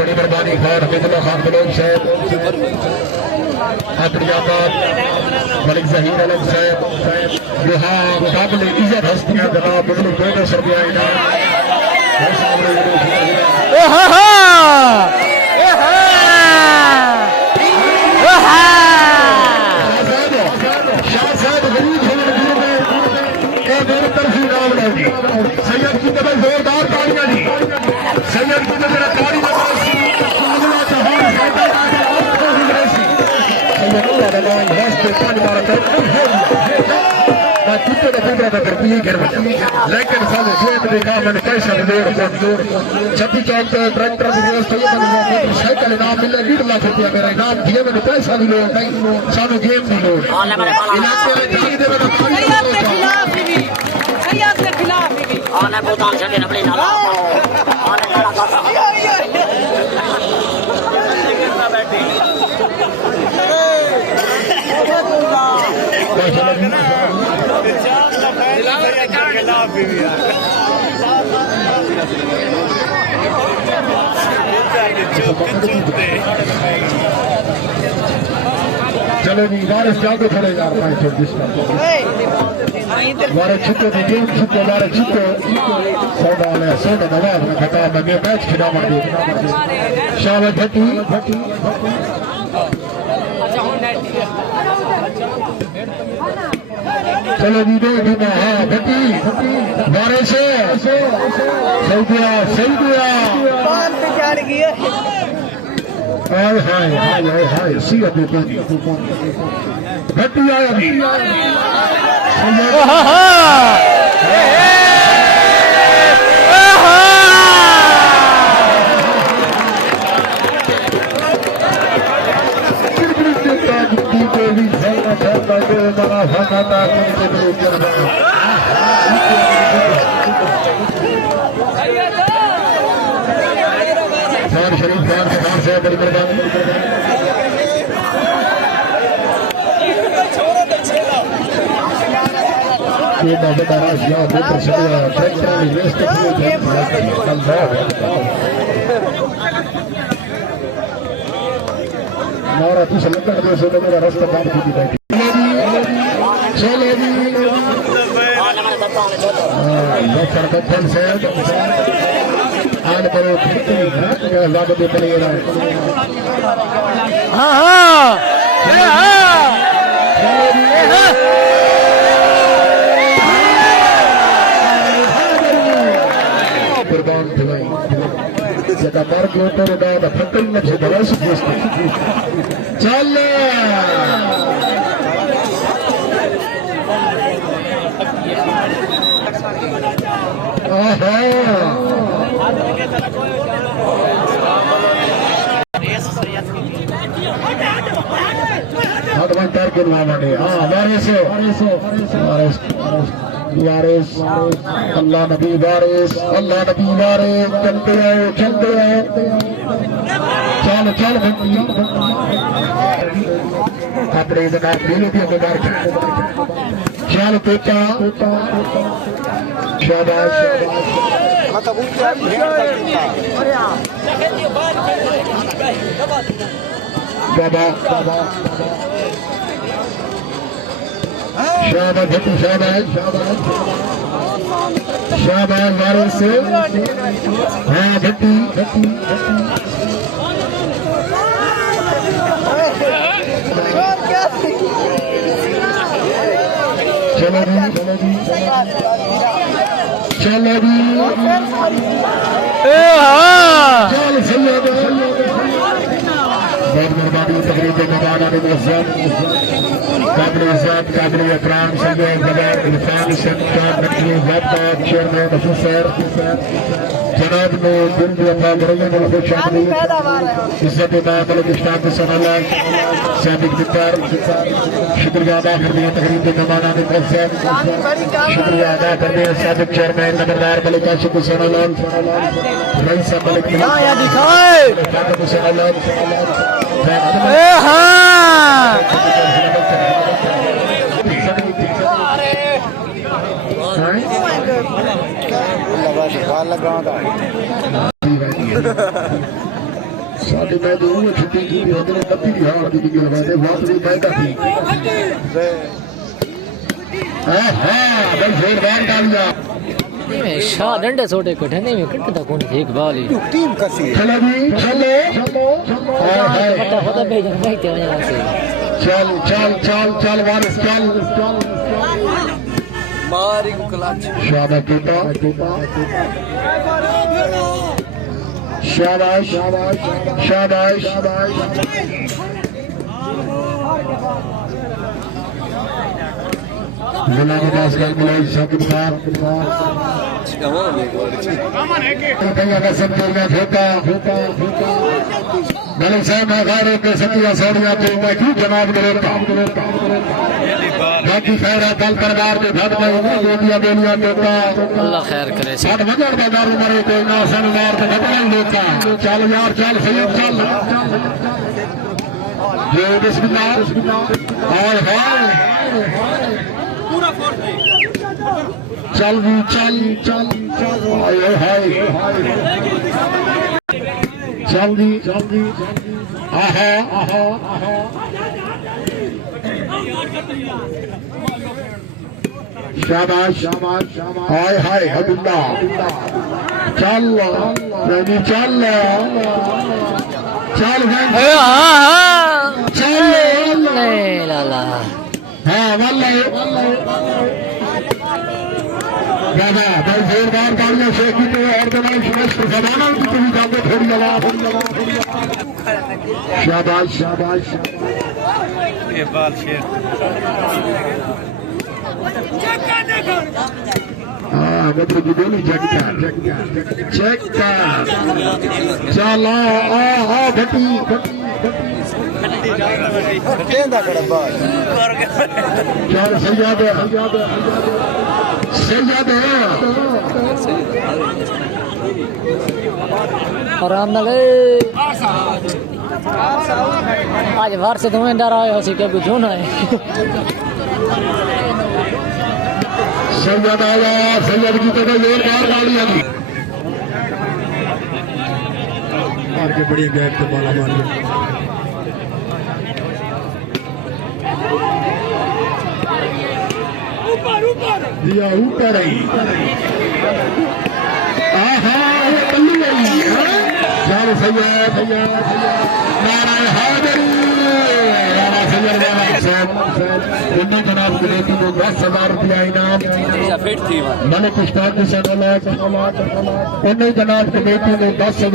बड़ी मेहरबानी खैर हमीदुल्लाह खान बलोच साहब, अब्दुल्लाबाद मलिक जहीर अलम साहब, यहाँ काबिल इज्जत हस्तियां जनाब बिजली 200 रुपया इनाम। सैयद की तरफ जोरदार तालियां जी, सैयद की तरफ ताली लेकिन साले मैंने पैसा छब्बी चौक ट्रैक्टर साइकिल इनाम मिले 1.5 लाख रुपया मेरा इनाम दिए मैंने पैसा की लोड़ नहीं सानू गेम की लोड़ चलो जी वारिस जागो खड़े यार वारे छुट्टे दी गेम छुट्टे वारे छुट्टे सोना ले सोना नवाब ने खता में मैच खिलावन दे शाबाश भट्टी चलो जी दो दिन हाँ भट्टी वारे से सही दिया बात पे क्या लगी है हाय हाय हाय हाय हाय सी अपने भट्टी आया भी शरीफ खान से बड़ी मेहरबानी मारा तू लकड़ दे से मेरा रास्ता बंद की बैठी चलो जी डॉक्टर बच्चन से आन करो क्या लागत पड़ेगा हाँ हाँ कुर्बान दिलाई जगह मार के ऊपर डाल फटल न से बड़ा से चल वारिस अल्लाह नबी वारिस चलते आओ चल अपने जगह दिल भी चल पेटा शाबाश बाबा शाबाश भट्टी शाबाश वारिस से हाँ भट्टी चलो जी चल बहुत मेहरबानी तकरीब के मैदान काबिल इज़्ज़त काबिल इकराम सैयद जनाब इरफान सेंटर मंत्री ज़ाब्ता चेयरमैन अफसर जनाब ने दिन दिया था बड़े मुल्क शामिल इज़्ज़त इमाम मलिक इस्लाम सलाम सादिक बिकार शुक्रिया अदा करते हैं तकरीब के मेहमानान मुअज़्ज़म शुक्रिया अदा करते हैं सादिक चेयरमैन नंबरदार मलिक आशिक सलाम रईस मलिक या दिखाए सलाम साढ़े मैं दूर छुट्टी की होते हैं तब भी हार की गल बात है बात भी फायदा थी हां भाई जोरदार डालिया में शाह डंडे छोटे को ठंडे में कटता कौन एक बाली टीम कसी चलो जी चलो पता पता भेजन नहीं थे यहां से चल चल चल चल वारिस चल मारी को क्लच शाबाश बेटा शाबाश शाबाश शाबाश गुलाम दास का गुलाम शाकिब खान कहीं अगर सब में धोखा मलिक साहब अखाड़े के सतिया सोनिया तो मैं क्यों जनाब करेगा बाकी खैर कल परिवार के घर में बेटिया बेलिया देता अल्लाह खैर करे 60 हजार का दारू मरे कोई ना सनदार तो खत्म नहीं देता चल यार चल सैयद चल ये बिस्मिल्लाह हाय हाय पूरा फोर्स चल भी चल चल हाय हाय चल भी आहा आहा शाबाश शाबाश हाय हाय अब्दुल्ला चल रेडी चल चल चल लाला हाँ वल्ले दादा भाई जोरदार तालियां शेखी पे और जनाब श्रेष्ठ जमाना की तुम्हें जाते थोड़ी आवाज शाबाश शाबाश ये बाल शेर हाँ मतलब की बोली चेक कर चलो आ भटी केंदा खड़ा बाल चल सैयद आराम ना ले आज बाहर से तुम्हें डर आए हो सी कभी जो ना है सैयद आया सैयद की तो जोरदार गाड़ी आ गई मार के बड़ी गैप तो माला मार के दिया ऊपर ही आहा ये कल्लू गई चल सैयद नारायण हाजिरी राणा सैयद उन्हीं जनाब कमेटी को 10,000 रुपया इनाम मलिक उस्ताद उन्हीं जनाब कमेटी ने 10,000